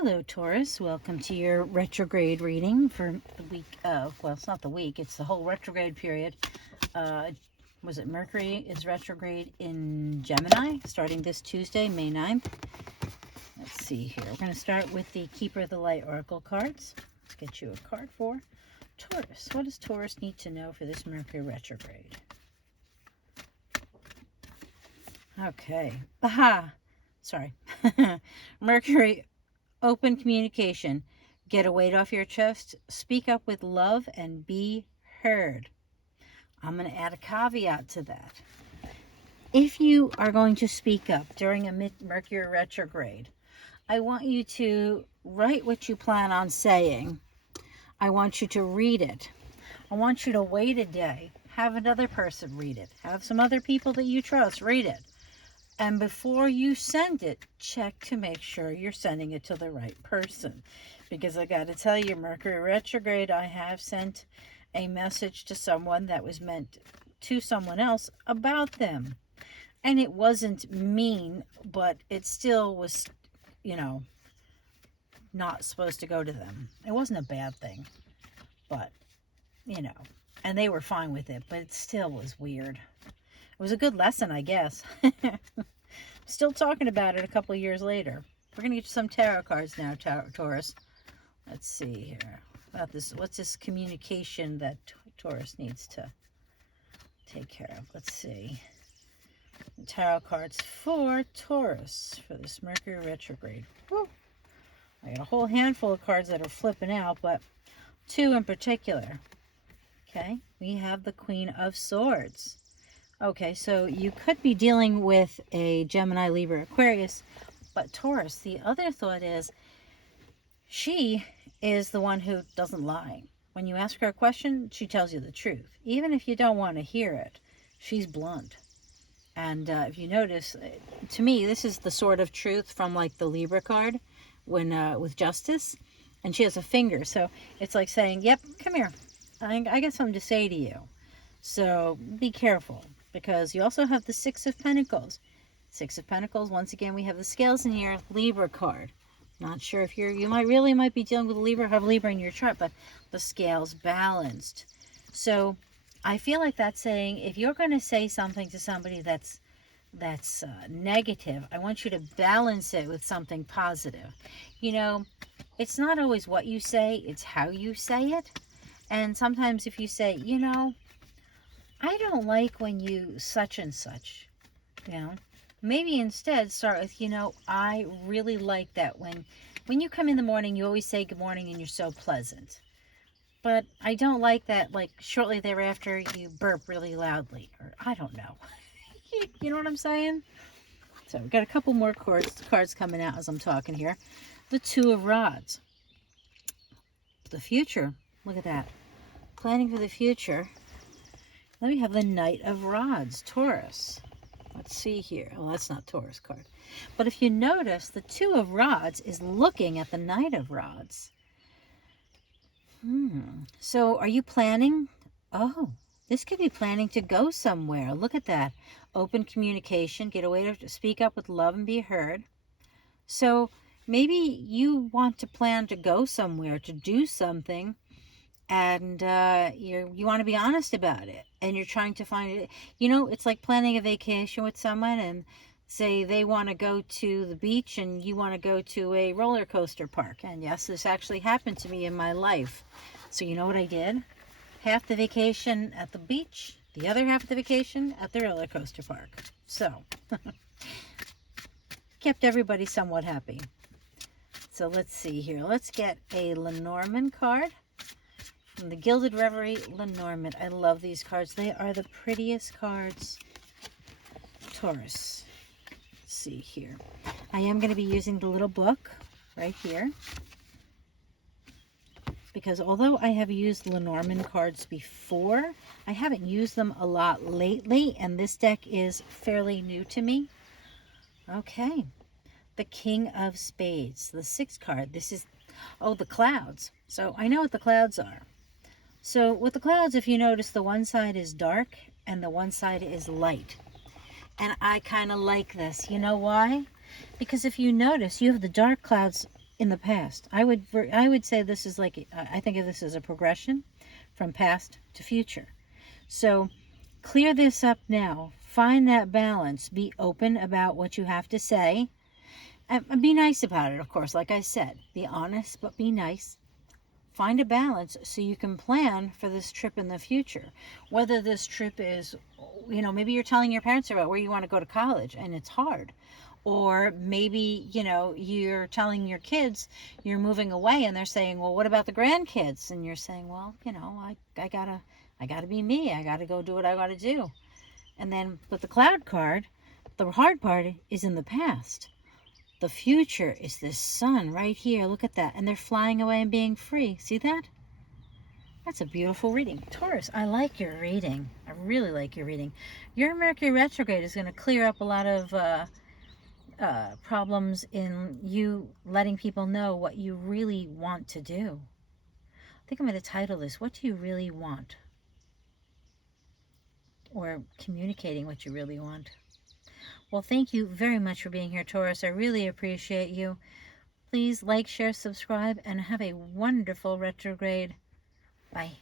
Hello, Taurus. Welcome to your retrograde reading for the week of, well, it's not the week, it's the whole retrograde period. Was it Mercury is retrograde in Gemini, starting this Tuesday, May 9th. Let's see here. We're going to start with the Keeper of the Light Oracle cards. Let's get you a card for Taurus. What does Taurus need to know for this Mercury retrograde? Okay. Aha! Sorry. Mercury, open communication. Get a weight off your chest. Speak up with love and be heard. I'm going to add a caveat to that. If you are going to speak up during a Mercury retrograde, I want you to write what you plan on saying. I want you to read it. I want you to wait a day. Have another person read it. Have some other people that you trust read it. And before you send it, check to make sure you're sending it to the right person. Because I got to tell you, Mercury retrograde, I have sent a message to someone that was meant to someone else about them. And it wasn't mean, but it still was, you know, not supposed to go to them. It wasn't a bad thing, but, you know, and they were fine with it, but it still was weird. It was a good lesson, I guess. Still talking about it a couple of years later. We're going to get you some tarot cards now, Taurus. Let's see here. About this, what's this communication that Taurus needs to take care of? Let's see. Tarot cards for Taurus for this Mercury retrograde. Woo. I got a whole handful of cards that are flipping out, but two in particular. Okay, we have the Queen of Swords. Okay, so you could be dealing with a Gemini, Libra, Aquarius, but Taurus, the other thought is she is the one who doesn't lie. When you ask her a question, she tells you the truth. Even if you don't want to hear it, she's blunt. And if you notice, to me, this is the sword of truth from like the Libra card when with Justice. And she has a finger. So it's like saying, yep, come here. I got something to say to you. So be careful. Because you also have the Six of Pentacles. Six of Pentacles, once again, we have the scales in here, Libra card. Not sure if you might be dealing with a Libra, have Libra in your chart, but the scales balanced. So I feel like that's saying, if you're going to say something to somebody that's negative, I want you to balance it with something positive. You know, it's not always what you say, it's how you say it. And sometimes if you say, you know, I don't like when you such and such, you know, maybe instead start with, you know, I really like that when you come in the morning, you always say good morning and you're so pleasant. But I don't like that, like, shortly thereafter, you burp really loudly, or I don't know. You know what I'm saying? So we've got a couple more cards coming out as I'm talking here. The Two of Rods. The future. Look at that. Planning for the future. Then we have the Knight of Rods, Taurus. Let's see here. Oh, that's not Taurus card. But if you notice, the Two of Rods is looking at the Knight of Rods. So are you planning? Oh, this could be planning to go somewhere. Look at that. Open communication. Get a way to speak up with love and be heard. So maybe you want to plan to go somewhere, to do something. And you want to be honest about it, and you're trying to find it. You know, it's like planning a vacation with someone, and say they want to go to the beach and you want to go to a roller coaster park. And yes, this actually happened to me in my life. So you know what I did? Half the vacation at the beach, the other half of the vacation at the roller coaster park. So kept everybody somewhat happy. So let's see here. Let's get a Lenormand card. And the Gilded Reverie, Lenormand. I love these cards. They are the prettiest cards. Taurus. Let's see here. I am going to be using the little book right here. Because although I have used Lenormand cards before, I haven't used them a lot lately. And this deck is fairly new to me. Okay. The King of Spades. The 6th card. This is, oh, the clouds. So I know what the clouds are. So with the clouds, if you notice, the one side is dark and the one side is light. And I kind of like this. You know why? Because if you notice, you have the dark clouds in the past. I would say this is like, I think of this as a progression from past to future. So clear this up now. Find that balance. Be open about what you have to say. And be nice about it, of course. Like I said, be honest, but be nice. Find a balance so you can plan for this trip in the future. Whether this trip is, you know, maybe you're telling your parents about where you want to go to college and it's hard. Or maybe, you know, you're telling your kids you're moving away and they're saying, well, what about the grandkids? And you're saying, well, you know, I gotta be me. I gotta go do what I gotta do. And then with the cloud card, the hard part is in the past. The future is this sun right here. Look at that. And they're flying away and being free. See that? That's a beautiful reading. Taurus, I like your reading. I really like your reading. Your Mercury retrograde is going to clear up a lot of problems in you letting people know what you really want to do. I think I'm going to title this, What Do You Really Want? Or communicating what you really want. Well, thank you very much for being here, Taurus. I really appreciate you. Please like, share, subscribe, and have a wonderful retrograde. Bye.